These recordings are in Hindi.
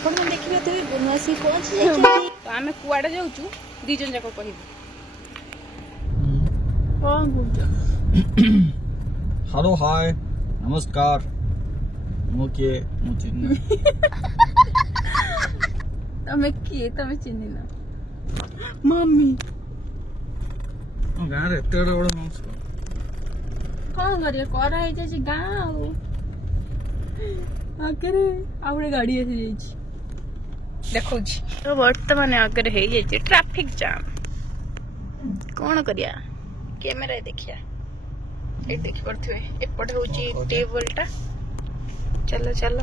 आपण मन देखिबे तो बनवासी पहुंच जाई तो आमे कुआडे जाउचू दी जन जाको कहिबे कोन बोलछ हेलो हाय नमस्कार मुके मुचिन तमे चिन्ह ना मम्मी गाँ रे एते बड़ नमस्कार कौन करिए करा है जे गाँ आगे आउे गाड़ी आसी जाइए देखो तो वर्तमान आगे है जाइए ट्रैफिक जाम कौन करिया कैमेरा देखिया ये देखि पड़थुए एपटे होची टेबल टा चलो चलो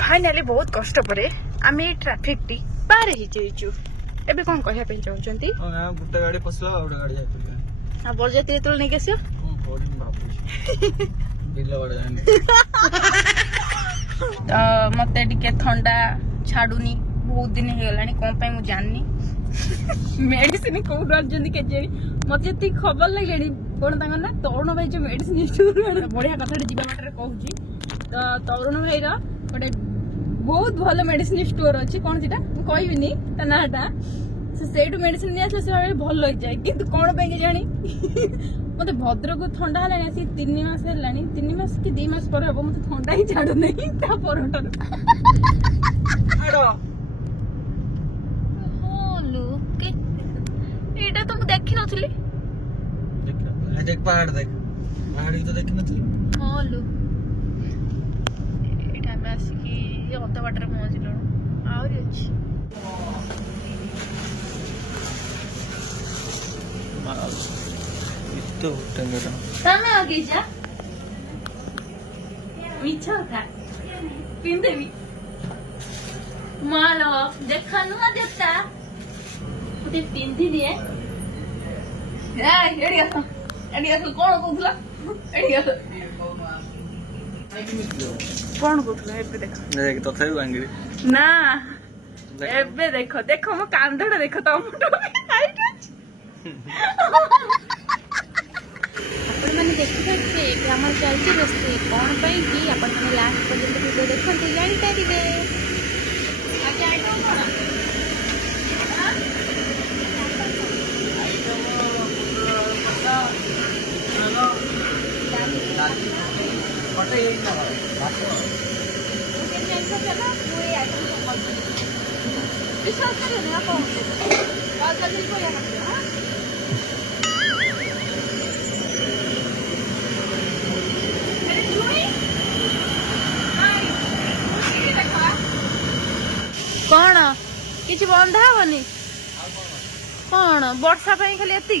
फाइनली बहुत कष्ट परे आमे ट्रैफिक टी पार ही जाइछु एबे कोन कहया पे चाहछंती गुटे गाड़ी पसला गुटे गाड़ी जाइतले आ बोल जाते तो नहीं कैसे कोन कोडिंग बापू बिल्ला बड़ जाने तो मते टिके ठंडा छाडुनी बहुत दिन हे गलानी कोन पई मु जाननी मेडिसिन को रजनी के जे मते ती खबर लागलेनी कोन तांगा ना तरुण भाई जो मेडिसिन स्टोर बढ़िया कथा जीवा माटर कहूची तो तरुण भाई रा गोटे बहुत भलो मेडिसिन स्टोर अछि कोन सिटा कहबिनी ता नाटा सेठू मेडिसिन नहीं आसले से भल हो जाए किंतु कोन पे के जानी मते भद्रक थंडा हलानी आसी 3 मास हलानी 3 मास कि 2 मास पर अब मते थंडा ही छाडू नहीं ता परटन आडो हो लुक एटा तो देखि नथली देख पहाड़ तो देखि नथली हो लु एटा में आसी कि अध वाटर पहुंचलो आउरी अछि तो टेंगरा तमे आगे जा मिछो था पिंदे भी मालो देखा नुआ देखता उते पिंदी दिए एड़ी आसो कोन कोथला एड़ी आसो कोन कोथला एबे देख तथापि बांगिरी ना एबे देखो मो कांधड़ा देखो तमटो हाइट अछि आपण माने देखिबे कि हमर चलती रस्ते कोन पई कि आपण माने लास्ट पर्यंत वीडियो देखंते जानि पारिबे आ आइटम कोन पटे यही ना बातो ओके चलता चला पूरे आइटम सब विश्वास करो ना आप और जल्दी को जाना हां कौन किसी बंधा हेनी कौन वर्षा खाली एति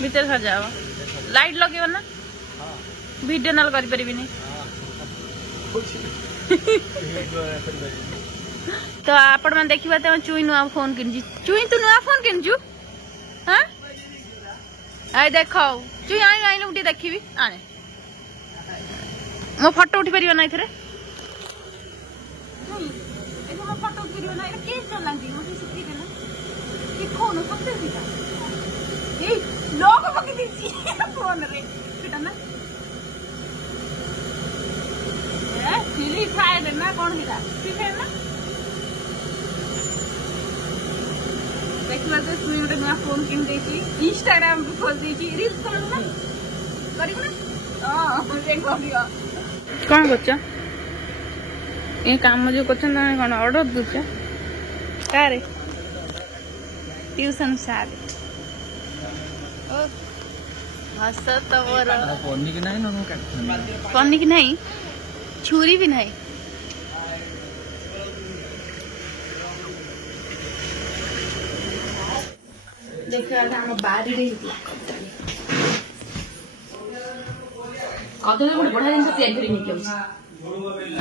भीतर खा जाओ लाइट लगे ना वीडियो नाल कर परिबिनी तो आपण मन देखिबा त चुई नुआ फोन किनजी चुई तू नुआ फोन किनजू हां आइ देखो चुई आई लुटी देखिबी आने मो फोटो उठी परियो ना इथरे एगो मो फोटो उठी परियो ना ए के चलांगी मते सिखी देना कि फोन सबसे दिखा ए लोग पकी दीची फोन रे बेटा ना ए फ्री फायर ना कोन दिखा फ्री फायर ना देखला तो सुई उठे ना फोन किन देची इंस्टाग्राम भी खोल देची रील्स कर ना करिबो ना हां देखो दियो कौन करछ ए काम जो करछ ना कोन ऑर्डर दुछ कारे ट्यूशन सारे ओ हस तवर पन्नी की नहीं ना पन्नी की नहीं छुरी भी नहीं देखो हम बारी रे कदली गोटे बढ़िया जिन तैयारी कर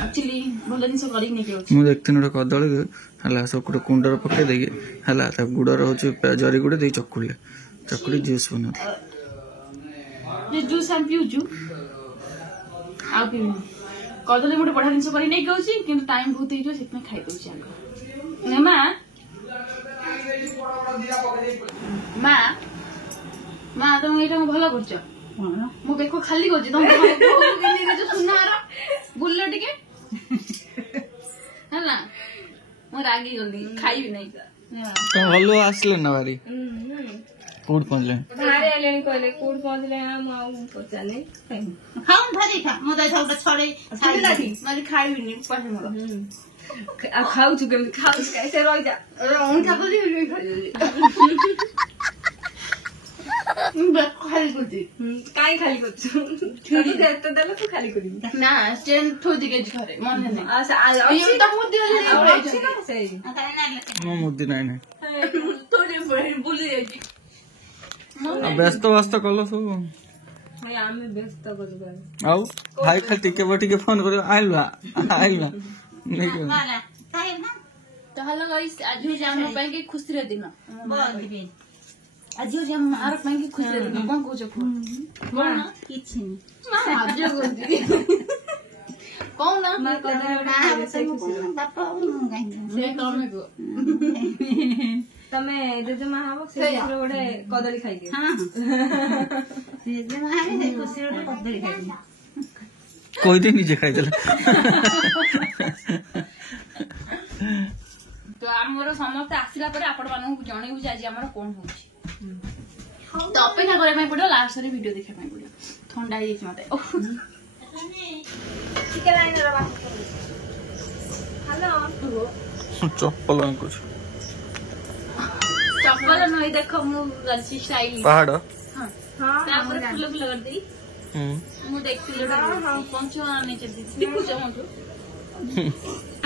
एक्चुअली भल जिन कर मुझे देखते गोटे कदली है सब गोटे कुंडर पकई देगी है गुड़र हूँ जरी गुड़े दे चकुड़ी जूस बना जूस हम पीऊचु आ पीऊनी कदली गोटे बढ़िया जिन कर टाइम बहुत हो खाई दे माँ माँ माँ तुम ये भल कर मु देखो खाली को तुम जो सुनार बुल्ल टिके है ना मु रागी गली खाइबी नहीं तुम हलुआ आसले ना बारी कोड पहुंचले बाहर आलेनी कहले कोड पहुंचले हम आउ पचाले खाऊं भाजी खा म त छौटा छडे खाइबी मैले खाइबी नि पैसा मला आ खाऊ छु केम खाऊ कैसे रह जा उन खाको दि खाइ खाली गुडी काई खाली करछु तू देत देला तू खाली करी ना स्टेन थोदी के घरे मन नै अच्छा यो त मुद्दे अछि ना सही म मुद्दी नाही नाही थोडी बोली जाई व्यस्त व्यस्त कलो सब भाई आमे व्यस्त करू आउ भाई खाली टिके बटिके फोन करियो आइलवा नहीं कर माला ताहे ना तो हेलो गाइस आज हो जाम पे के खुशी रे दिन बोल आज हो जाम आर पे के खुशी रे दिन कोन कोछ फोन कोन किछि नि भाज्य गोदी कौन ना मैं कदे बापा गाइन से तमे को तमे जेजेमा हबो से गोडे कदली खाइ के हां जे मारे से खुशी रे कदली खाइ कोई दिन निजे खाइ देला तो हमर समस्त आसिला पर आपण मानू जणेउ जे आज हमर कोन होछि तो अपेक्षा करे मैं पड़ो लास्ट रे वीडियो देखे मैं पड़ो ठंडा ही मते चिकन लाइन रे बात हेलो चप्पल कुछ चप्पल नहीं देखो मु गलसी स्टाइल पहाड़ हां तापर फुल फुल कर देई मु देखती पंच आने चलती देखु जाऊ तो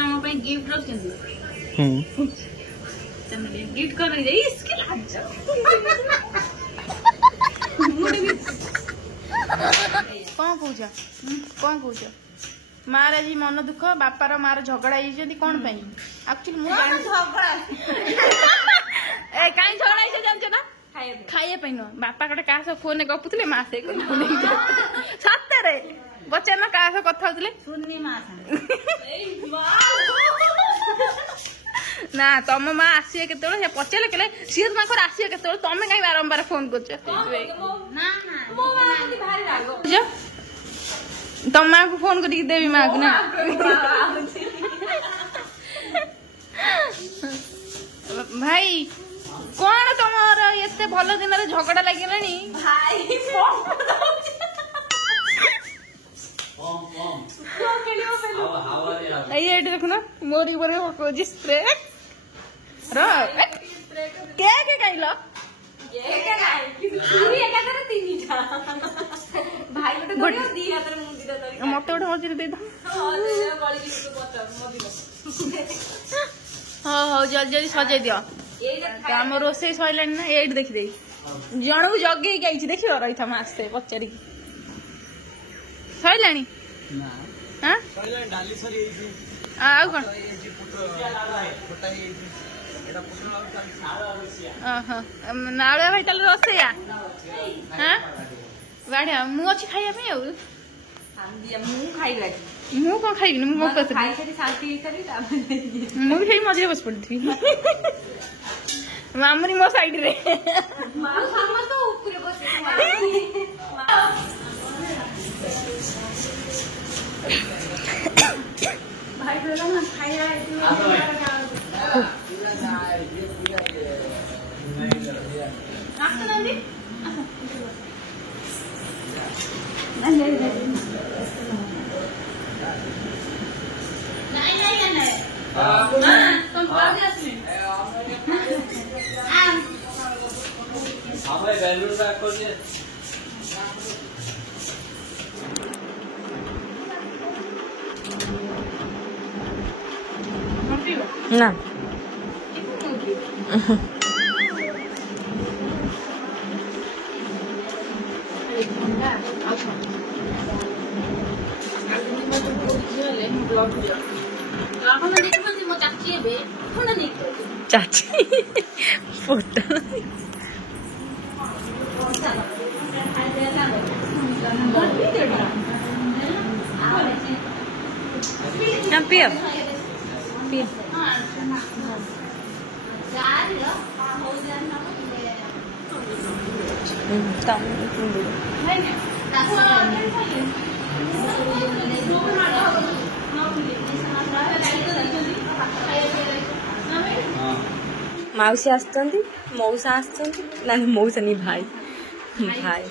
हम पे गिफ्ट रख चंदी तमने गिफ्ट कर दे इसके लाज कौन कौच मार आज मन दुख बापार मार झगड़ा होती कौन एक्चुअली मुझे झगड़ा जानते ना खाइए नुह बापा कटे क्या फोन गपुले माँ से सतरे बच्चा ना क्या कथा ना तुम माँ आसिए के पचारे के सी तुम आसिए के तुम कहीं बारंबार फोन कर तुम माँ को फोन करके देवी माँ को ना भाई कौन तुम एते भल दिन झगड़ा लगे भाई ये देखुना मोरी बोरे पकोजी स्प्रे के कहलो मत गोटे मझे दे हाँ जल्दी जल्दी सजाई दियो आम रोसे सैला ना ये देखी जन को जगे देख रही था आसते पचारि सैला नाड़ुआ भाई ताले रोसैया हाँ बढ़िया मु अच्छी खाइया मु कौन खाइबी मु भी मझे बस पड़ी थी मामूरी मो साइड रे ना चाची फोटो पियो पियो माउसी आसुचंदी मौसा आसुचंदी ना मौसा नहीं भाई भाई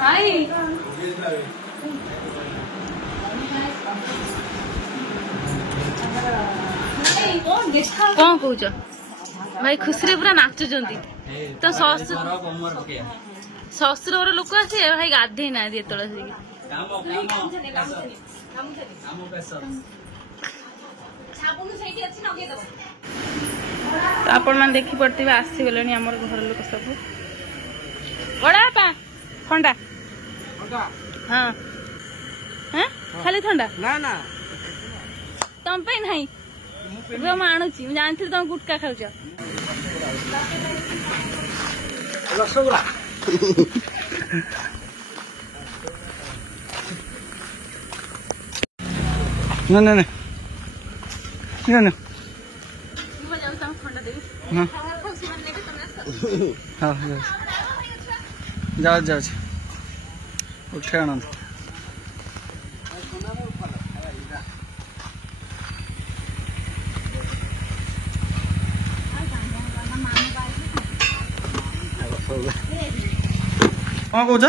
भाई कौन कौच भाई खुशी पूरा नाचुंट तो शशुर लोक आसे भाई गाधे ना ये तो आपण मैंने देखी पड़े आसीगले आम घर लोक सब बड़ा ठंडा हाँ हाँ खाली ठंडा ना तुम पे नहीं मैं आणुची जानती तुम गुटका खाऊच रसगोला ना ना ना ना ठंडा देवी हाँ जाओ जाओ उठे आनंद कौन कौच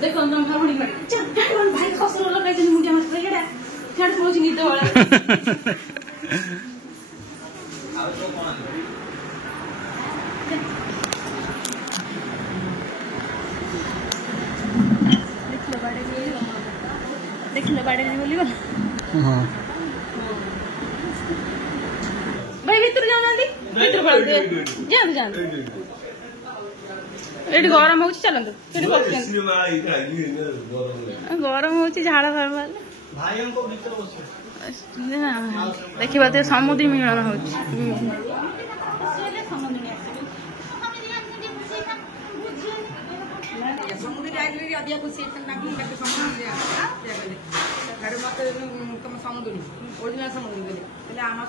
देखो तुम भाई खसर लगे मुझे निद देखिए बाड़े बोली भाई भीतर जाऊँ एटी गरम हो चलते गरम हो झाड़ फाड़ देखिए समुद्री मिलन हो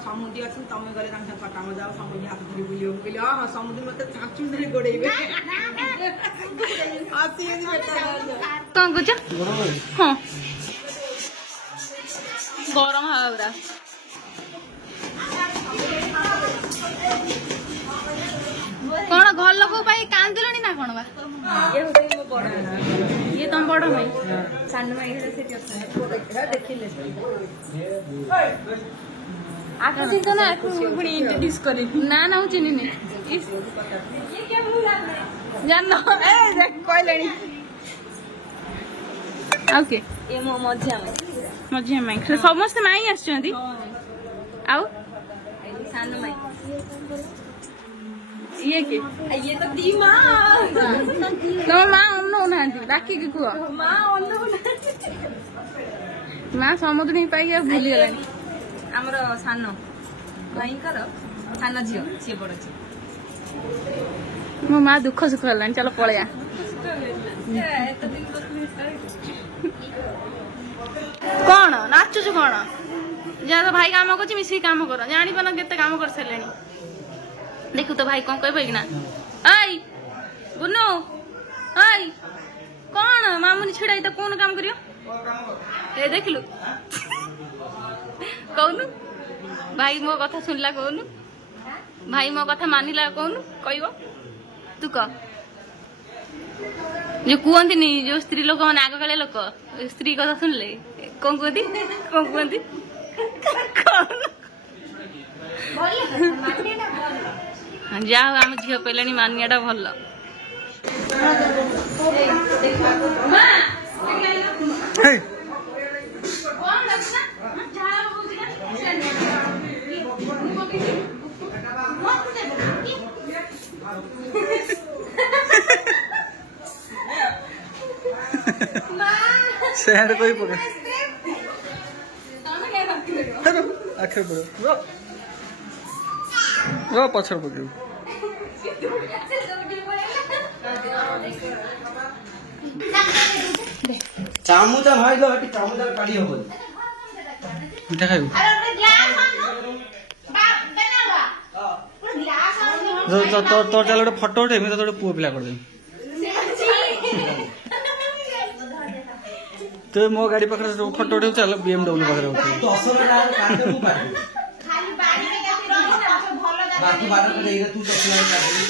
समुद्री अच्छे तुम गले कटाम जाओ समुद्री हाथ धरी बुल कहली हाँ समुद्री मत चाचू धरी गोड़े कौन कुछ हाँ गरम हवा पूरा कौन घर लोक कांदुलनी ना कौन बा ये तुम बड़ भाई सान भाई देखिले आखो चिंता ना पुणी इंट्रोड्यूस करे ना ना हूँ चिन्ह नहीं जान कहले ओके ये मो मझिया माई समस्त माई आसुचंदी आउ सान माई ये के ये तो दी मां तो मां अन्नो नांती बाकी के कुआ मां अन्नो मां समुद्र नहीं पाई भूली गलानी हमर सानो भाईकर सानो झियो सी बड़ झियो मो मां दुख सुख गलानी चलो पळया कौन नाचुच कौन जा तो भाई काम कर मिसी काम कर जानी पान केते काम कर सारे देखु तो भाई कौन कह ना आई बुनू आई कौन मामुनी छिड़ाई तो कौन काम करियो ए देखलु कहनु भाई मो कथा सुनला कहनु भाई मो कथा मानिला कहनु कहबो तू कह जो कहते नहीं जो स्त्री लोक मैंने आग काले लोक स्त्री कथा सुनले कौन कहती जा आम झील पहले मानियाटा भल सेंड कोई पकड़ आखिर पकड़ रो पछड़ पकड़ चामुचा भाई जो हटी चामुचा काढ़ी हो देखाइबु तोर चल गोटे फोटो उठे तो गोटे पुओ पिला कर दे तो मो गाड़ी पाखे फोटो उठे चल BMW पाखे उठे 10 टाका काटे मु पाबी खाली बाड़ी में केती रही ना भलो जागा बाकी बाटा पे देगा तू 10 टाका काटे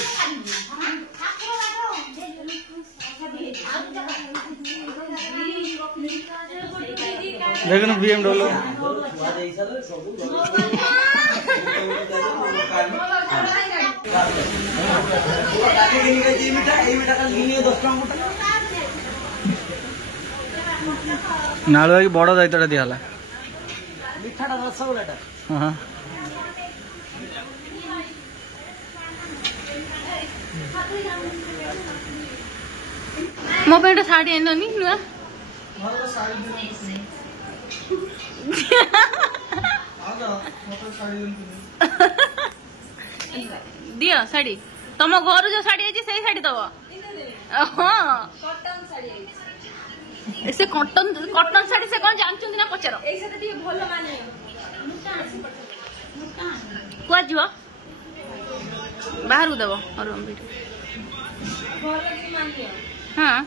देखन BMW नालुआ की बड़ दायित्व दिहला मिठाटा रसगोल्लाटा हाँ मो पे गोटे शाढ़ी आनी नुआ दियो शाढ़ी तुम घर जो शाढ़ी है से शाढ़ी दब हाँ से कटन कटन शाढ़ी से कौन जानते ना पचार कुआ जीव बाहर देव हाँ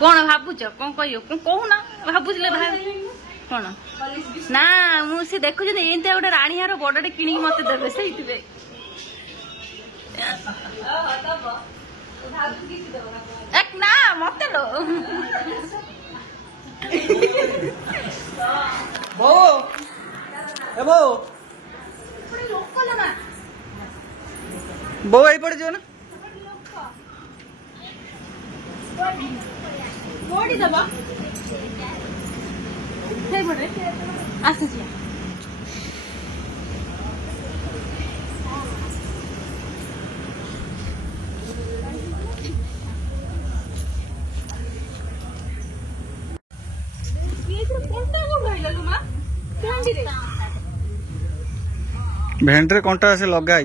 कौन भावुच कौन कह कहूना भावुले कौन ना मुझे देखु एमती गोटे राणीहार बड़े कि मत देवे से ना मत लो बो आई पड़ जो ना कोड़ी दबा हे बड़े आसे भेंट्रे कंटा से लगा है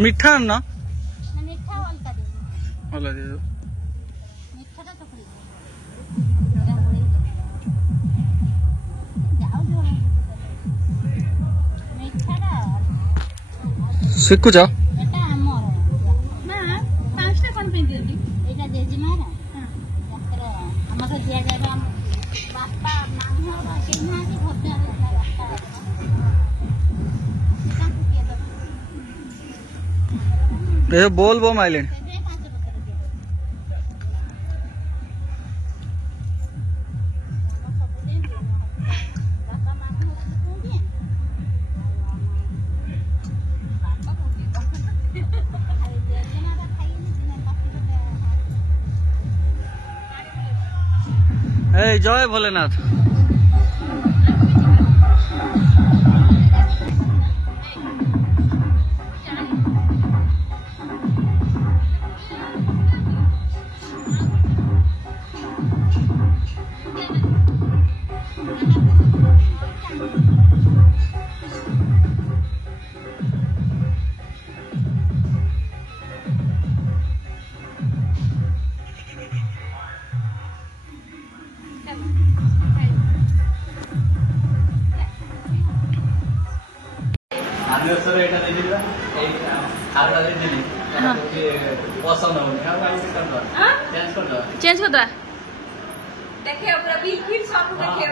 मीठा ना शिखुच बोल बो माइलेन जय भोलेनाथ चेंज कर दो देखे पूरा बिल फिल सब देखे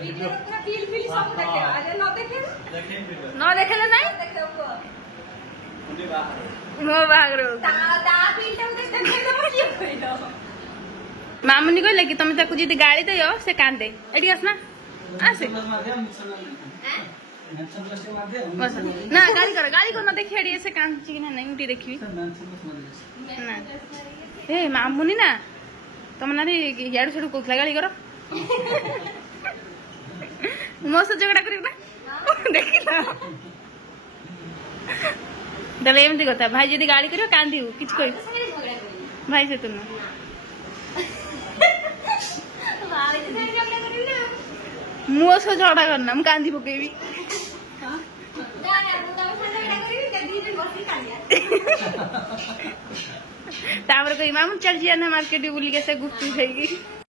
वीडियो पूरा बिल फिल सब देखे अरे न देखे ले नहीं देखे मो भाग रो ता बिल तो देखे तो मरियो कइलो मामुनी कहले कि तुम ताकू जदी गाड़ी दयो से कांदे एडी आसना आसे बस ना गाली कर ना देखिए एडी से कांची ना नहीं उठी देखी ना ए मामुनी ना तुम ना याडू छडू कोथला गाली करो मो से झगड़ा करी ना देखिला दले एमती कथा भाई जदी गाली करियो कांदिउ किछ कोइ भाई से तुम मुओ से झगड़ा करना हम कांदी पकेबी तापर कोई मामू चल जिया ना मार्केट बुली के से गुप्त खाइगी